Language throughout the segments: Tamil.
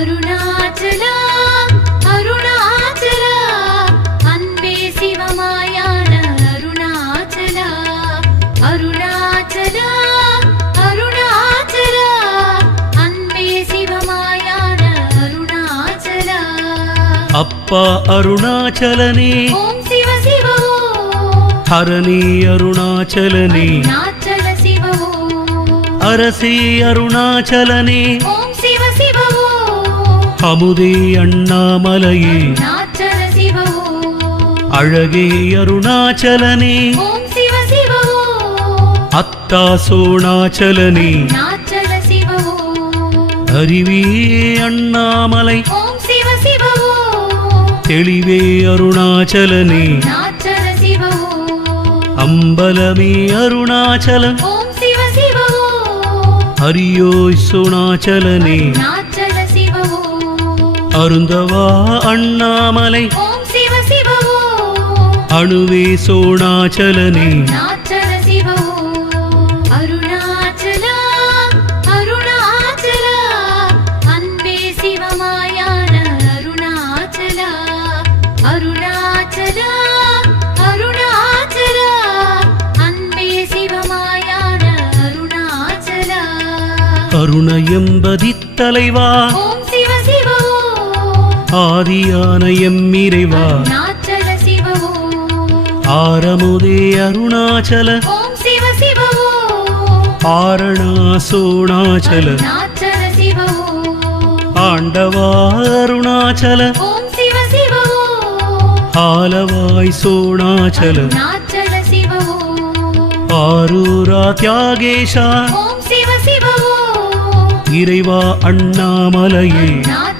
அருணாச்சலா அருணாச்சலா அன்பே சிவமாயான அருணாச்சலா அருணாச்சலா அருணாச்சலா அன்பே சிவமாயான அருணாச்சலா அப்பா அருணாச்சலனே ஓம் சிவ சிவ ஓம் ஹரணி அருணாச்சலனே அருணாச்சல சிவ ஓம் அரசே அமுதே அண்ணாமலையே. அழகே அருணாச்சலனே. அத்தா சோணாச்சலனே. அறிவே அண்ணாமலை. தெளிவே அருணாச்சலனே. அம்பலமே ஓம் அரியோய் சோணாச்சலனே. அருந்தவா அண்ணாமலை. ஓம் சிவ சிவ ஓம் அணுவே சோணாச்சலனே. அருணாச்சல சிவ ஓம் ஓம் ஆரணா சோணாச்சல. அருணாச்சல. சிவ ஓம் ஆண்டவா அருணாச்சல ஆலவாய் சோணாச்சல. அருணாச்சல ஆரூரா தியாகேஷா. இறைவா அண்ணாமலையே. அருணாச்சல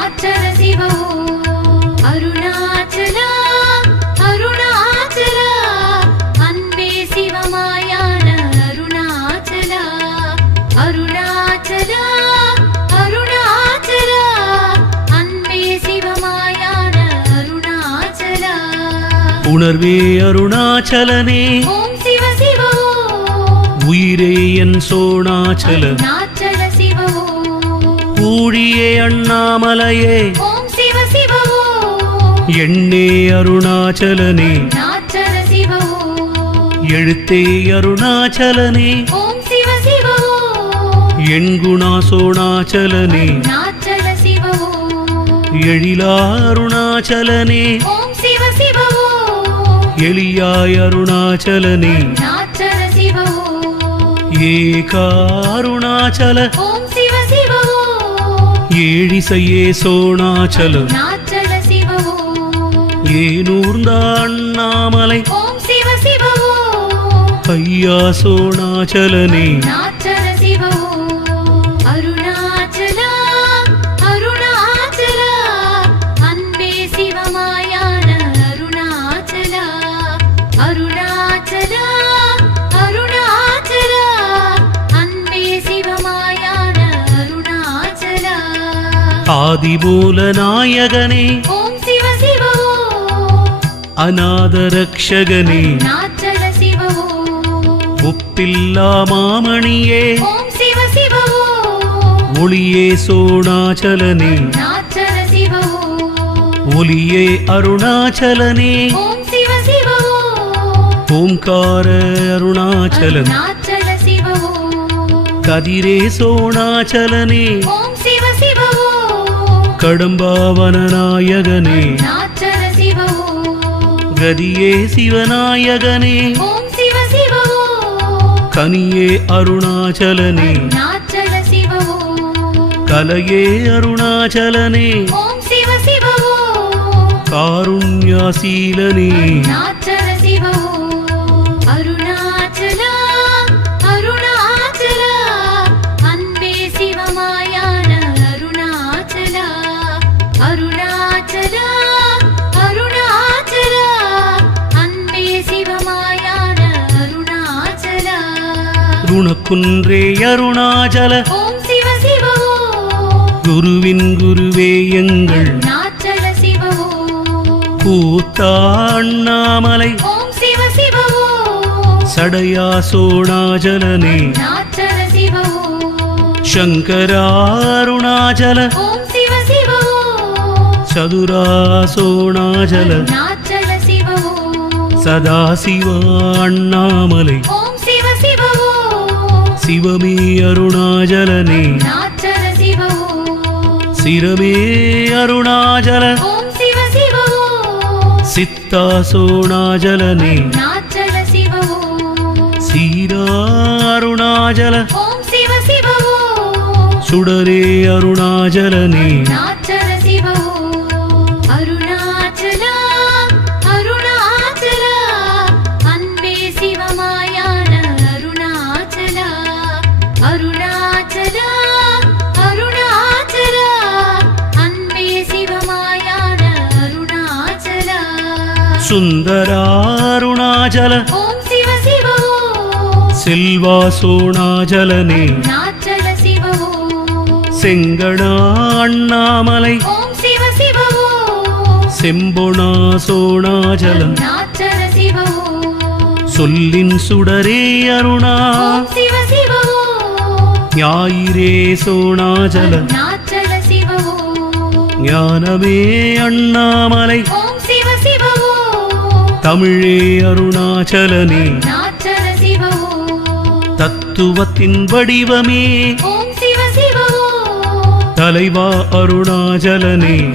உணர்வே அருணாச்சலனே. ஓம் சிவ சிவ. ஓம் உயிரே என் சோணாச்சல. ஊழியே அண்ணாமலையே. ஓம் சிவ சிவ. ஓம் எண்ணே அருணாச்சலனே. எழுத்தே அருணாச்சலனே. ஓம் சிவ சிவ. ஓம் எண்குணா சோணாச்சலனே. எழிலா அருணாச்சலனே. எளியாய் அருணாச்சலனே. அருணாச்சல சிவ. ஓம் ஏகா அருணாச்சல ஓம் சிவ சிவ. ஓம் ஏழிசையே சோணாச்சல அருணாச்சல சிவ. ஓம் ஏனூர்ந்த அண்ணாமலை ஐயா சோணாச்சலனே. ஆதிமூல நாயகனே சிவ ஓம் ஒப்பில்லா மாமணியே ஒளியே சோணாச்சலனே ஒலியே அருணாச்சலனே ஓம்கார அருணாச்சலன் கதிரே சோணாச்சலனே கடம்பாவன நாயகனே கதியே சிவநாயகனே. கனியே அருணாச்சலனே. கலையே அருணாச்சலனே. காருண்யாசீலனே. குணக்குன்றே அருணாச்சல ஓம் சிவ சிவ. குருவின் குருவே எங்கள். அருணாச்சல சிவ. ஓம் கூத்தா அண்ணாமலை. ஓம் சிவ சிவ. ஓம் சடையா சோணாஜலனே அருணாச்சல சிவ. ஓம் சங்கரா அருணாச்சல ஓம் சிவ சிவ. ஓம் சதுரா அருணாச்சல சிவ. ஓம் சிவ சிவ. சிவமே அருணாச்சல ஓம் சிரமே அருணாச்சல ஓம் சீரா ஓம் சுடரே அருணாஜலனே. அருணாச்சல சுந்தரா அருணாஜல ஓம் சிவ சிவ ஓம் செல்வா ஓம் செங்கடா அண்ணாமலை சிவ ஓம் சொல்லின் சுடரே அருணா ஞாயிறே ஓம் ஞானமே அண்ணாமலை தமிழே அருணாச்சலனே. தத்துவத்தின் வடிவமே. தலைவா அருணாச்சலனே.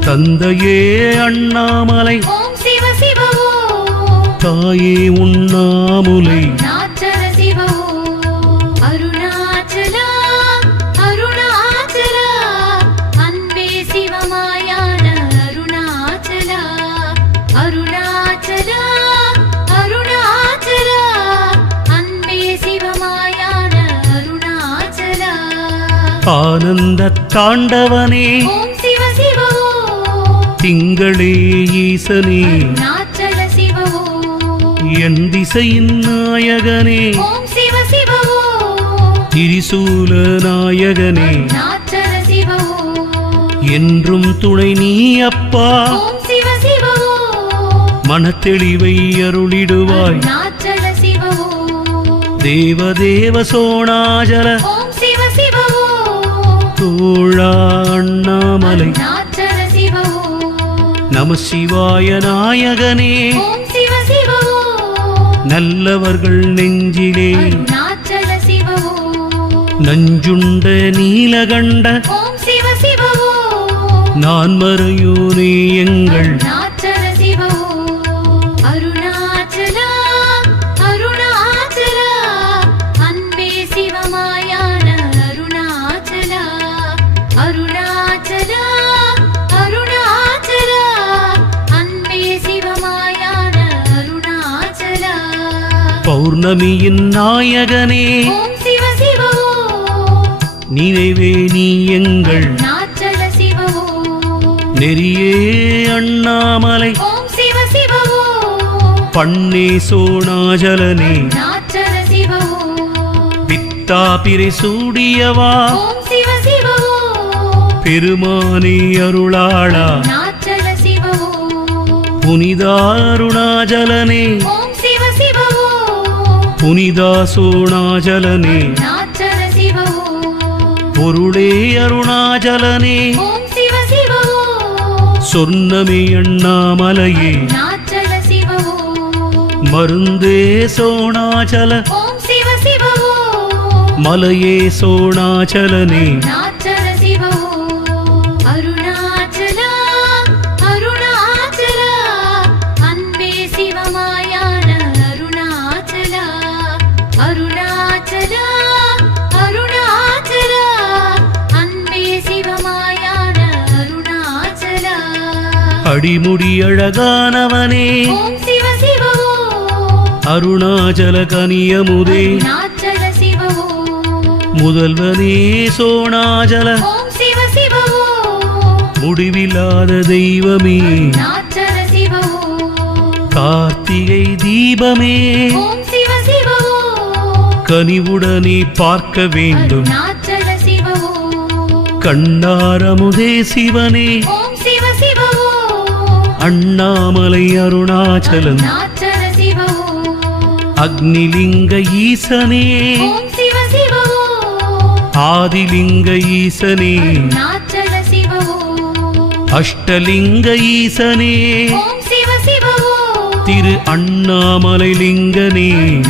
தந்தையே அண்ணாமலை. தாயே உண்ணாமுலை. ஆனந்த தாண்டவனே திங்களே ஈசனே. என் திசையின் நாயகனே. திரிசூல நாயகனே. என்றும் துணை நீ அப்பா. மனத்தெளிவை அருளிடுவாய். ஓம் தேவதேவ சோணாஜல. ஓம் சிவ சிவ. தோழா அண்ணாமலை நம சிவாய நாயகனே. நல்லவர்கள் நெஞ்சிலே. நஞ்சுண்ட நீலகண்ட. நான் மறையோனே எங்கள். பௌர்ணமியின் நாயகனே. நினைவே நீ எங்கள் நெறியே அண்ணாமலை. பண்ணே சோணாஜலனே பித்தா பிறை சூடியவா. பெருமானே அருளாளா. அருணாச்சல ஓம் புனிதா சோணாஜலனே அருணாச்சல சிவ ஓம் பொருளே ஓம் சொர்ணமே அண்ணாமலையே. மருந்தே சோணாச்சல மலையே சோணாச்சலனே அருணாச்சல அருணாச்சல அன்பே சிவமாயான அருணாச்சல. அடிமுடி அழகானவனே சிவ சிவ அருணாச்சல கனியமுதே முதல்வனே சோணாச்சல ஓம் சிவ சிவ ஓம் முடிவில்லாத தெய்வமே கார்த்திகை தீபமே. கனிவுடனே பார்க்க வேண்டும். கண்ணாரமுதே சிவனே. அண்ணாமலை அருணாச்சலம். அக்னிலிங்க ஈசனே. ஆதிலிங்க ஈசனே. அஷ்டலிங்க ஈசனே. திரு அண்ணாமலை லிங்கனே.